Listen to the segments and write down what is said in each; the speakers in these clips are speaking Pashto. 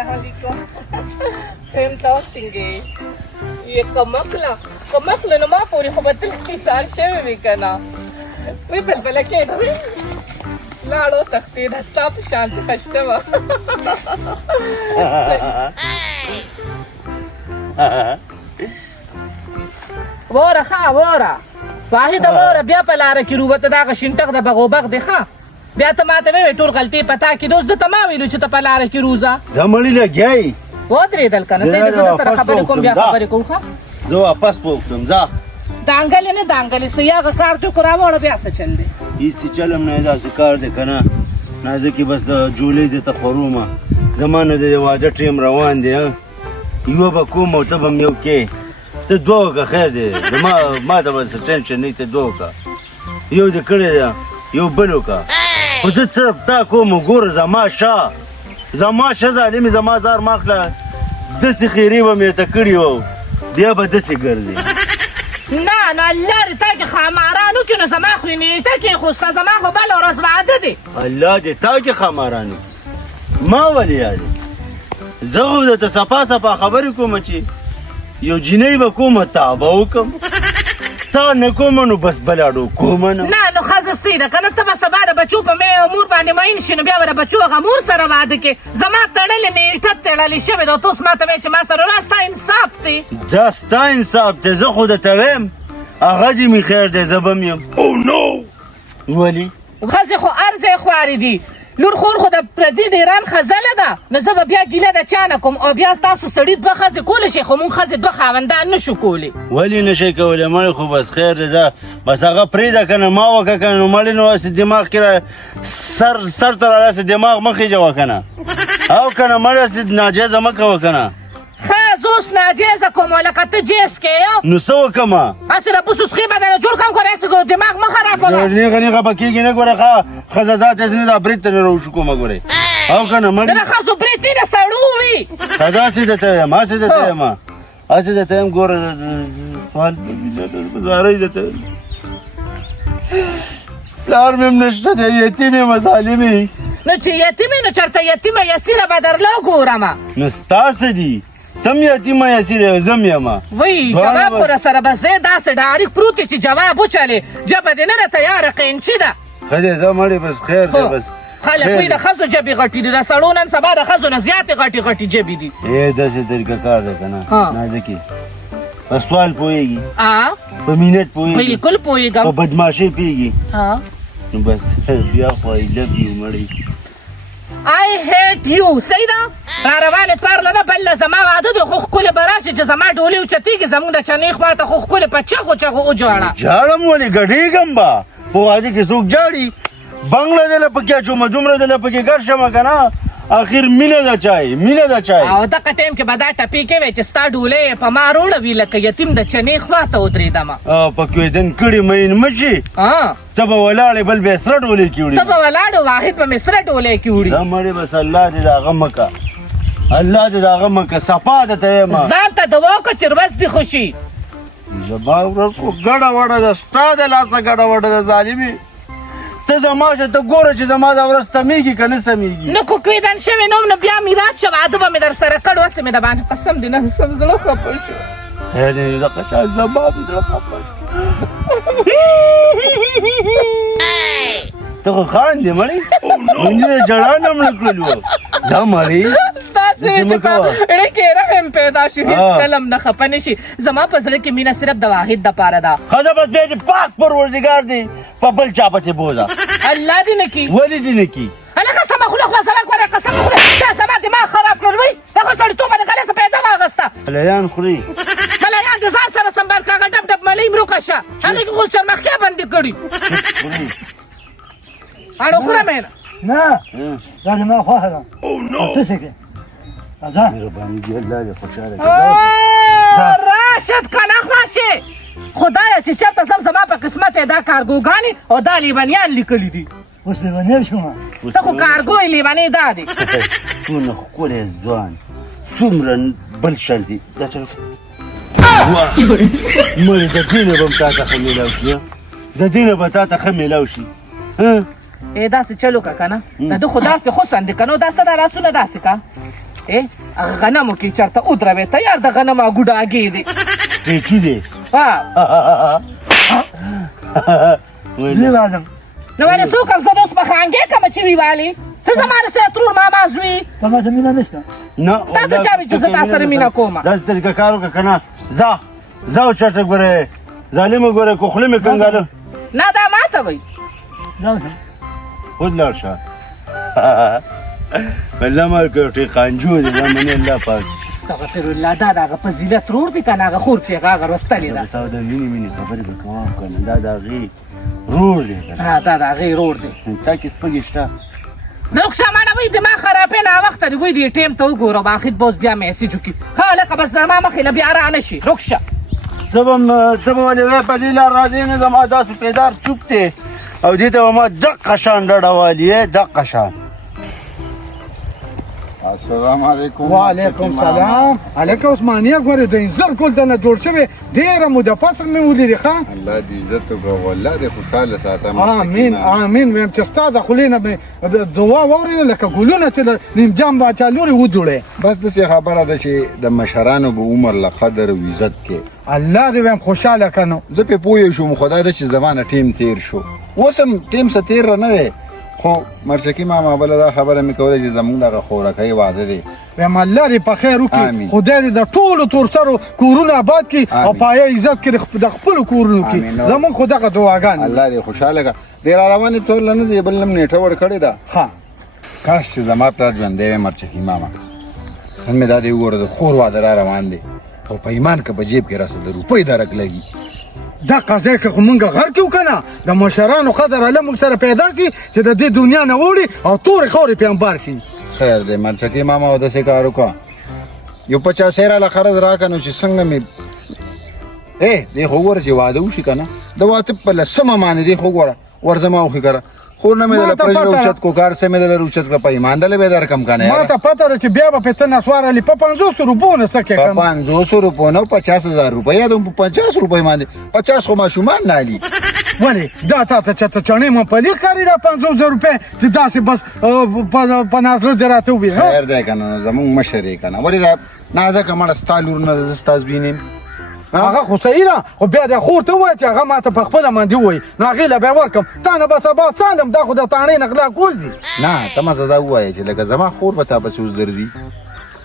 السلام علیکم. خیم تاسو څنګه یې کمکله نو ما پورې خو به تل اختصار شوی وي که نه وی بلبله کېده وی لاړو تښتېده ستا په شانتې خشته وه وره ښه وره واحده وره بیا په لاره کې روبه ته دغه شینټک د بغوبغ دی ښه بیا ته ماته ووایې ټول غلطۍ په تا کې دوست ده ته ما ویلو چې ته په لاره کې روزه زه مړي لګیا یې ودرېدل که نه زه د ده سره خبرې کوم بیا خبرې کوم ښه زه واپس به وکړم ځه دانګلې نه دانګلې څه هغه کار ته کو راوړه بیا څه چل دی هېڅ چلم نه داسې کار دی که نه نازکې بس جولۍ دې ته خورومه زما نه د واده ټیم روان دی یوه به کوم او ته به م یو کې ته دوه وکړه خیر دی ما ته به څه ټینشن نه ته دوه وکړه یو دې کړی دی یو بل وکړه خو زه صرف تا کوم ګوره زما شه ظالمې زما زار ما کړه داسې خیرې به مې ته کړي وو بیا به داسې ګرځي نه لرې تا کې خاماران وکړي نو زما خو یې نیټه کېښوسته زما خو بله ورځ واده دی الله دې تا کې خاماران ما ولې یادې زه خو درته صفا خبرې کومه چې یو جینۍ به کومه تا به وکړم تا نه کومه نو بس بلاډو کومه نه نو ښځه سې ده که نه ته به سبا د بچو په مور باندې مین شي نو بیا به د بچو هغه مور سره واده کې زما تړلې نیټه تړلې شوې ده او ته اوس ما ته وایې چې ما سره ولا ستا انصاف دی دا ستا انصاف دی زه خو درته ویم هغه دې مې خیر دی زه به م یم ولې ښځې خو هر ځای خوارې دي لور خور خو د پردي ډیران خزله ده نو زه به بیا ګیله د چا نه کوم او بیا تاسو سړي دوه ښځې کولی شئ خو مونږ ښځې دوه خاوندان نه شو کولی ولې نه شئ کولی مړې خو بس خیر دی زه بس هغه پرېږده که نه ما وکړه که نه نو مړې نو هسې دماغ کې سر ته را داسې دماغ مه خېجوه که نه او که نه مړې هسې ناجیزه مه کوه که نه ښه زه اوس ناجیزه کوم لکه ته جیز کې نو څه وکړمه هسې د پوسوسخي بدنه جوړ کړم که هسې دماغ مه خرابوه نیغه به کېږي نه ګوره ښه ښځه ذات هسې نه دا برید ته نه راوشو کومه ګورې او که نه مړې د ښځو برید نه سړو وي ښځه هسې درته یم هسې درته یم ګوره سوال زارۍ درته پلار مې هم نشته دی یتیم یم ظالمې نو چې یتیم نو چېرته یتیمه یسیره به درله وګورمه نو ستا څه دي تم یتیمه یسیره زه م یمه وی جواب خو راسره به زه داسې ډاریک پروت دی چې جواب وچلې ژبه دې نه ده تیاره قینچي ده ښه دی زه مړې بس خیر دی بس خلک وایي د ښځو ژبې غټې دي د سړو نن سبا د ښځو نه زیاتې غټې ژبې دي داسې طریقه کار ده که نه نازکې په سوال پوهېږي په مینت پوهېږي بالکل پوهېږم په بدماشۍ پوهېږي نو بس بیا خو I love you مړې I hate you صحیح ده راروانې پرله ده بله زما واده دی خو ښکلې به راشي چې زما ډولۍ اوچتېږي زموږ د چنې خوا ته خو ښکلې په چغو وجوړه جاړم ولې ګډېږم به په واده کې څوک جاړي بنګله دله پکې اچومه دومره دله پکې ګډ شمه که نه اخر مینه ده چای او دغه ټایم کې به دا ټپې کوې چې ستا ډولۍ یې په ما روړوي لکه یتیم د چنې خوا ته ودرېدمه په کویدن کړي مین مه شي ته به ولاړې بل به یې سره ډولۍ کې وړي ته به ولاړ واحد به مې سره ډولۍ کې وړي دا مړې بس الله دې د هغه مکه الله دې د هغه مکه صفا درته یم ځان ته دوا وکړه چې ورځ دې خوشي زما ورځ خو ګډه وډه ده ستا د لاسه ګډه وډه ده ظالمې ته زما شه ته ګوره چې زما دا ورځ سمیږي که نه سمیږي نو کو کویدن شوې نو نو بیا میراث شه واده به مې در سره کړ اوسې مې د باندې قسم دې نه سم زړه خفه شو دغه شان زما مې زړه خفه شو ته خو خاندې مړې مونږ د ژړا نه مړه کړلو ځه مړې ستاسې چې په اړه کې رحم پیدا شي هېڅ کله هم نه خفه نه شي زما په زړه کې مینه صرف د واحد دپاره ده ښځه بس بیا دې پاک پروردګار دی په بل چا پسې بوځه الله دې نه کي ولې دې نه کي هلکه سمه خوله خو سمه ګوره قسم خوره تا سما دماغ خراب کړل وی دا خو سړیتوبه د غلطه پیدا واغسته ملیان خوري ملیان د ځان سره سنبال کړه هغه ډب ملۍ مروکه شه هغې کې خو چرمښکیا بندې کړي اړو خوره مې نه دا زما خوښه ده ته څه کوې مهرباني دې الله دې خوشحاله راشد کنه ماشي خدایا چې چېرته ځم زما په قسمت یې دا کارګوګانې او دا لیونیان لیکلي دي اوس لیونی شومه ته خو کارګو یې لیونی دا دی څومره ښکلی ځوان څومره بل شل دي دا چل مړې د دې نه به م تا ته ښه میلاو شي د دې نه به تا ته ښه میلاو شي داسې چل وکړه که نه د ده خو داسې حسن دی که نو دا ستا دا لاسونه داسې که هغه غنمو کې چېرته ودروې ته یار د غنمو ګوډاګې دی سټیچي دی زه راځم نو ولې څوک هم زه اوس مخانګې کړمه چې وي والي ته زما د سره ترور ماما زوی ته ماته مینه نشته نه دا ته چا وي چې زه تا سره مینه کومه داسې طریقه کار وکړه که نه ځه او چټک ګورې ظالمه ګوره کوخله مې کنګاله نه دا ماته وایي راځم خود لاړ شه الله مال کوټې قانجو دی دا منې الله پاک استغفر الله دا د هغه فضیلت رور دی که نه هغه خور چې هغه هغه رستلې ده دا مینې خبرې به کوم که نه دا د هغې رور دی دا د هغې رور دی تا کې سپږې شته د رخصه مانا وایي دماغ خرابې ناوخته دی وایي دې ټیم ته وګوره باخید باز بیا میسیج وکړي ښه هلکه بس زما مخې نه بیا را نه شي رخصه ته به ولې وایې په دې لار راځې نه زما دا سپېدار چوپ دی او دې ته به ما دقه شان ډډه والي دقه شان السلام علیکم وعلیکم سلام الکه عثمانیه ګورې د انځر ګل دنه جوړ شوی ډېره موده پس مې ولیدې ښه الله دې عزت وکړه والله دې خوشحاله ساتم امین امین ویم چې ستا د خولې نه مې دعا واورېده لکه ګلونه چې د نیم جام باچا لورې وجوړې بس داسې خبره ده چې د مشرانو به عمر له قدر او عزت کې الله دې ویم خوشحاله که نو زه پې پوه شوم خدای ده چې زمانه ټیم تیر شو اوس هم ټیم څه تیر نه دی خو مرچکي ماما بله دا خبره مې کوله چې زمونږ دغه خوراکۍ واده دی ویم الله دې په خیر وکړي خدای دې د ټولو تورسرو کورونه آباد کړي او پایه عزت کړي د خپلو کورونو کې زمونږ خو دغه دعاګانې الله دې خوشحاله کړه دې را روانې تور نه دی بل هم نیټه ورکړې ده ښه کاش چې زما پلار ژوندی وی مرچکي ماما نن مې دا دې وګوره د خور واده را روان دی او په ایمان که په جیب کې راسه د روپۍ درک لګي دا قضیه که خو مونږ غر کې وکړه د مشرانو قدر الله موږ سره پیدا شي چې د دې دنیا نه وړي او تورې خورې پې انبار شي خیر دی مرچکي ماما او داسې کار وکړه یو 50 راله قرض راکړه نو چې څنګه مې دی خو وګوره چې واده وشي که نه د واده په لسمه باندې دی خو وګوره ورځما وښي کړه خور نه مې دله پرېږده اوچت کو کار سه مې دله اوچت کړه په ایمان دله به درکم که نه ما ته پته ده چې بیا به پې ته نسوارلي په 500 روپو نه څه کې په 500 روپو نه 50,000 روپۍ یا د 50 روپۍ باندې 50 خو ماشومان نه علي ولې دا تا ته چېرته چڼې ممپلي ښکاري دا 500 روپۍ چې داسې بس په نازله دې راته ووایي خیر دی که نه زمونږ مشر یې که نه ولې دا نازکه مړه ستا لور نه ده زه ستا زوی نه یم هغه خو صحیح ده خو بیا د خور ته ووایه چې هغه ما ته په خپله باندې ووایي نو هغې له بیا ورکړم تا نه به سبا سالم دا خو د تاڼې نه غلا کول دي نه ته ماته دا ووایه چې لکه زما خور به تا پسې اوس درځي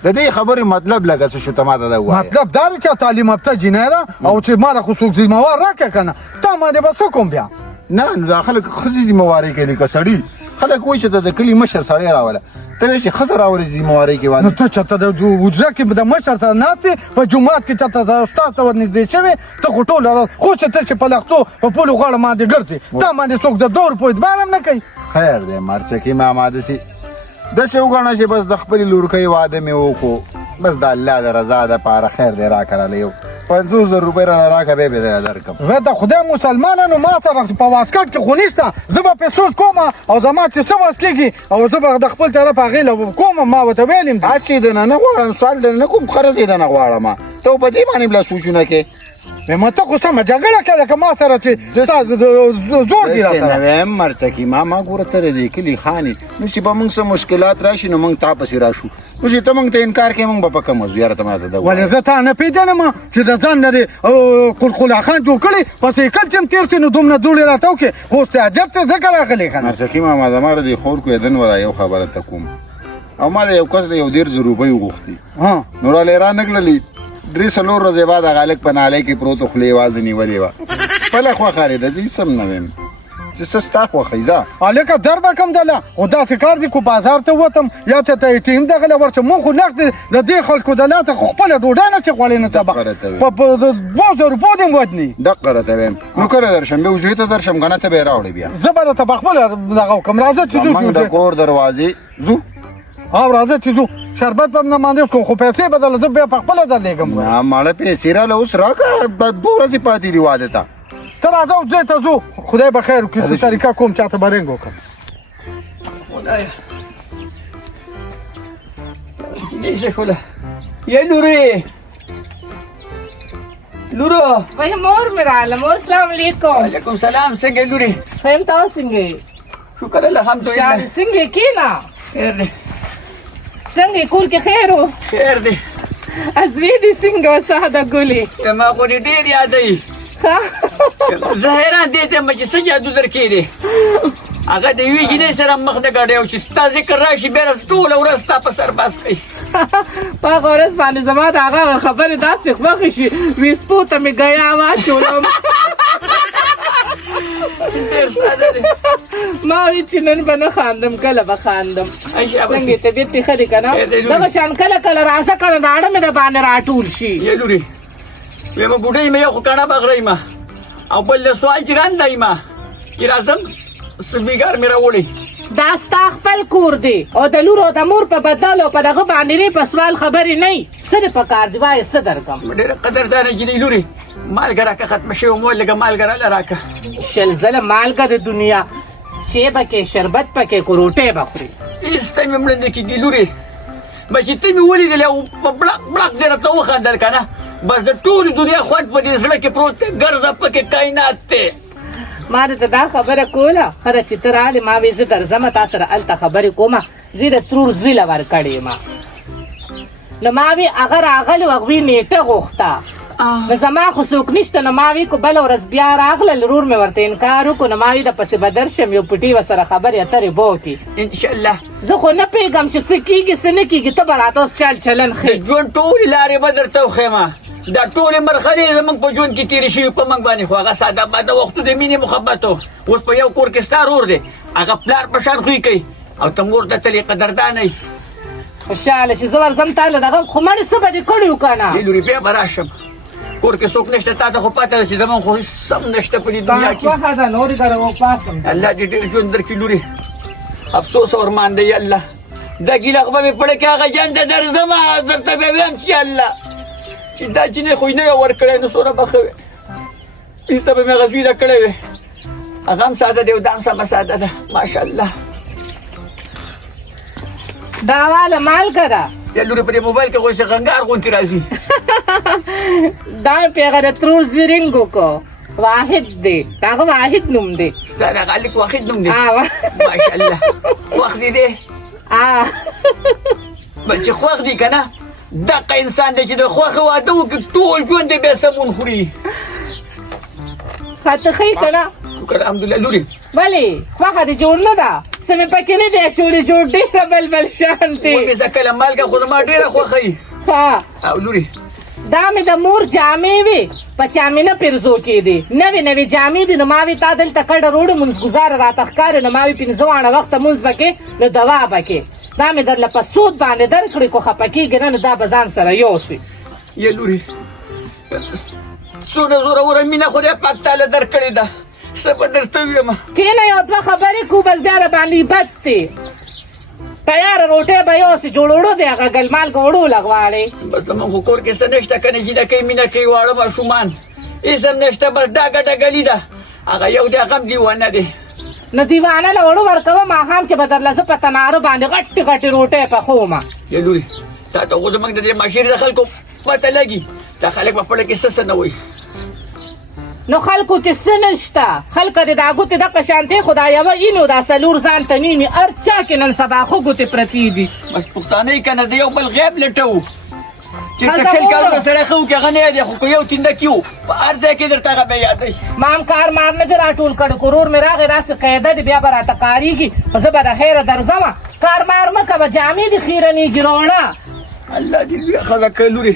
د دې خبرې مطلب لکه څه شو ته ماته دا ووایه مطلب دا دی چې تعلیم یافته جینۍ ده او چې ما له خو څوک ذمهوار راکړه که نه تا باندې به څه کوم بیا نه نو دا خلک ښځې ذمهوارۍ کوي که سړي خلک وایي چې ته د کلي مشر سړی راوله ته وایې چې ښځه راولې ذمهوارۍ کې نو واده ته چېرته د حجره کې د مشر سره ناست یې په جومات کې چېرته د استاد ته ورنږدې شوې ته خو ټوله ورځ خو چې ته چې په لښتو په پولو غاړه باندې ګرځې تا باندې څوک د 2 روپو اعتبار هم نه کوي خیر دی مرچکي ماما داسې وګڼه چې بس د خپلې لورکۍ واده مې وکړو بس د الله د رضا دپاره خیر دی راکړه یو 50,000 روپۍ راله راکړه بیا به درله درکړم د خدای مسلمانه نو ما سره په واسکټ کې خو نشته زه به پیسوس کوم او زما چې څه وس کېږي او زه به د خپل طرف هغې له کوم ما ورته ویل یم هسې دنه نه غواړم سوال دنه نه کوم قرض یې دنه غواړم ته په دې باندې بله سوچونه کې ما ته خو سمه جګړه کوې لکه ما سره چې ستا زور دي داسې نه ویم مرچکي ماما ګوره ته د دې کلي خانې نو چې به موږ څه مشکلات راشي نو موږ تا پسې راشو نو چې ته موږ ته انکار کوې موږ به په کم وځو یاره ته ماته ده ولې زه تا نه پېژنم چې د ځان نه دې قلقلا خان جوړ کړی په سیکل چې هم تېر شي نو دومره دوړې راته وکړې خو اوس ته عجب ته ځکه راغلی که نه مرچکي ماما زما د دې خور کوېدن ولا یو خبره ته کوم او ما د یو کس له 1,000 روپۍ وغوښتي نو رالې را نه کړلې 3 ورځې بعد هغه هلک په نالۍ کې پروت و خولې یوازې نیولې وه خپله خوښه رېده زه سم نه ویم چې څه ستا خوښوي ځه هلکه در به کم دله خو داسې کار دي کو بازار ته وتم یا ته ته ټیم دغه له ورچه مونږ خو نقد د دې خلکو د لاته خو خپله ډوډۍ نه چې غواړې نه ته به په 2,000 روپو دې وجني دقه راته ویم نو کله درشم بیا وزوی ته درشم که نه ته به یې راوړې بیا زه به راته په خپله دغه وکړم راځه چې ځو زمونږ د کور دروازې ځو او راځه چې ځو شربت به هم نه ماندې خو پیسې به درله زه بیا په خپله درلېږم نه ماړه پیسې راله اوس راکړه 2 ورځې پاتې دي واده ته ته راځه او ځای ته ځو خدای به خیر وکړي څه طریقه کوم چاته به رنګ وکړم خدایا دیشه خوله یه لوری لورو وای مور مې راغله مور سلام علیکم علیکم سلام څنګه لوري ښه یم تاسو څنګه یې شکر الحمدلله شابې څنګه یې کښېنه خیر دی څنګه کور کې خیر و خیر دی ازوی دې څنګه وساده ګلې ما خو دې ډېر یادوي زه حیران دې ته چې څه جادو درکې دی هغه د یوې جینۍ سره مخ نه ګډی او چې ستا ذکر راشي بیا ټوله ورځ ستا په سر باس کوي په هغه ورځ باندې زما د هغه خبرې داسې خوښې شي ویسپو ته مې ګیا واچولم ډېر ساده دی ما وی چې نن به نه خاندم کله به خاندم څنګه طبیعت دې ښه دی که نه دغه شان کله کله راځه کنه د اړه مې د باندې راټول شي یې لورې ویمه بوډۍ مې یو خو کاڼه بغره یمه او بل د سوال چې رانده یمه چې راځم سبیګار مې راوړی دا ستا خپل کور دی او د لور او د مور په بدل او په دغه باندې په سوال خبرې نه وي څه دې پکار دی وایه څه درکړم ډېره قدردانه نجلۍ لورې مالګه راکړه ختمه شوې مور لږه مالګه راله راکړه شل ځله مالګه د دنیا چای پکې شربت پکې کو روټۍ به خوري هېڅ ته مې مړنده کېږي لورې بس چې ته مې ولیدلې او په بړق بړق دې راته وخندل که نه بس د ټولې دنیا خوند په دې زړه کې پروت دی ګرځه پکې کائنات دی ما درته دا خبره کوله خره چې ته راغلې ما وې زه درځمه تا سره هلته خبرې کومه زه د ترور زوی له ورکړې یم نو ما وې هغه راغلی و هغوی نیټه غوښته نو زما خو څوک نشته نو ما وې کو بله ورځ بیا راغلل ورور مې ورته انکار وکړو نو ما وې د پسې به درشم یو پټي ورسره خبرې اترې به وکړي انشاءالله زه خو نه پوهېږم چې څه کېږي څه نه کېږي ته به راته اوس چال چلن د ښې ژوند ټولې لارې به درته وښیم دا ټولې مرحلې زموږ په ژوند کې تېرې شوي په موږ باندې خو هغه ساده باده وختو د مینې محبت و اوس په یو کور کې ستا رور دی هغه پلار په شان خوی کوي او ته مور ته تلې قدردانه یې خوشحاله شي زه ورځم تا له دغه خو مړې څه به دې کړي وو که نه دې لورې بیا به راشم کور کې څوک نشته تا ته خو پته ده چې زموږ خو هېڅ هم نشته په دې دنیا کې خوښه ده نورې دره وپاسم الله دې ډېر ژوند درکړي لورې افسوس او ارمان دی الله دا ګیله خو به مې پړه کې هغه جان ته درځمه درته به ویم چې الله چې دا جینۍ خو یې نه وه ورکړی نو څومره به ښه وې ایسته به مې هغه زوی راکړی وې هغه هم ساده دی او دا هم سمه ساده ده ماشاءالله دا واله مالګه ده یا لورې په دې موبایل کې خو چې غنګار غوندې راځي دا مې په هغه د ترور زوی رنګ وکړو واحد دی د هغه واحد نوم دی ستا د هغه لیک واحد نوم دی آه. ماشاءالله خوښ دې دی بل چې خوښ دی که نه دقه انسان دی چې د خوښې واده وکړي ټول ژوند دی بیا سمون خوري ښه ته ښه که نه شکر الحمدلله لورې ولې خوښه دې جوړ نه ده څه مې پکې نه دی اچولی جوړ ډېره بلبل شان دی ومې زه کله مالګه خو زما ډېره خوښوي ښه او لورې دا مې د مور جامې وې په چامینه پیرزو کېدې نوې نوې جامې دي نو ما وې تا دلته کډه روډه مونځ ګزاره راته ښکارې نو ما وې پنځه واړه وخته مونځ به کې نو دوا به کې دا مې درله په سود باندې درکړې خو خفه کېږي نه نو دا به ځان سره یوسي یا لورې څونه زوروره مینه خدای پاک تعالی درکړې ده څه به درته ویمه کېنه یو دوه خبرې کو بس بیا راباندې بد دی تیاره روټۍ به یوسي جوړ وړو دی هغه ګلمالګه وړو لغواړې بس زمونږ خو کور کې څه نشته که نه جینه کوي مینه کوي واړه ماشومان هېڅ هم نشته بس ډاګه ډګلي ده هغه یو دی هغه هم دیوانه دی نو دیوانه له وړو ورکوه ماښام کې به درله زه په تناره باندې غټې غټې روټۍ پخومه یا لورې تا ته خو زموږ د دې معاشرې د خلکو پته لګي دا خلک په خپله کې څه نه وایي نو خلکو کې څه نشته خلکه د دا ګوتې دغه شانتې خو دا یوه اینو دا څلور ځان ته نیمي هر چا کې نن سبا خو ګوتې پرتې دي بس پښتانه یې که نه د یو بل غیب لټوو چې شل کارونه سړی ښه وکړي هغه نه یادوي خو که یو تینده کې وو په هر ځای کې درته هغه بیا یادوي ما هم کار مار نه چې راټول کړی کورور مې راغی داسې قاعده دي بیا به راته کارېږي خو زه به د خیره درځمه کار مار مه کوه جامې دې خیرنېږي روڼه الله دې لویه ښځه کړه لورې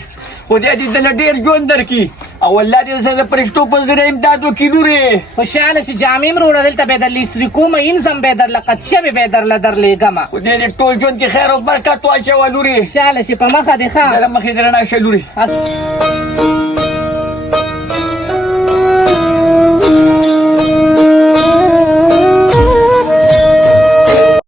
خدای دې دله ډېر ژوند درکړي او الله دې د فرشتو په ذریعه امداد وکړي لورې خوشحاله شي جامې م روړه دلته به درله ایسري کومه اینځم به درله قد شوې به درله درلېږمه خدای دې ټول ژوند کې خیر او برکت واچوه لورې خوشحاله شي په مخه دې ښه د مخې درنه شه لورې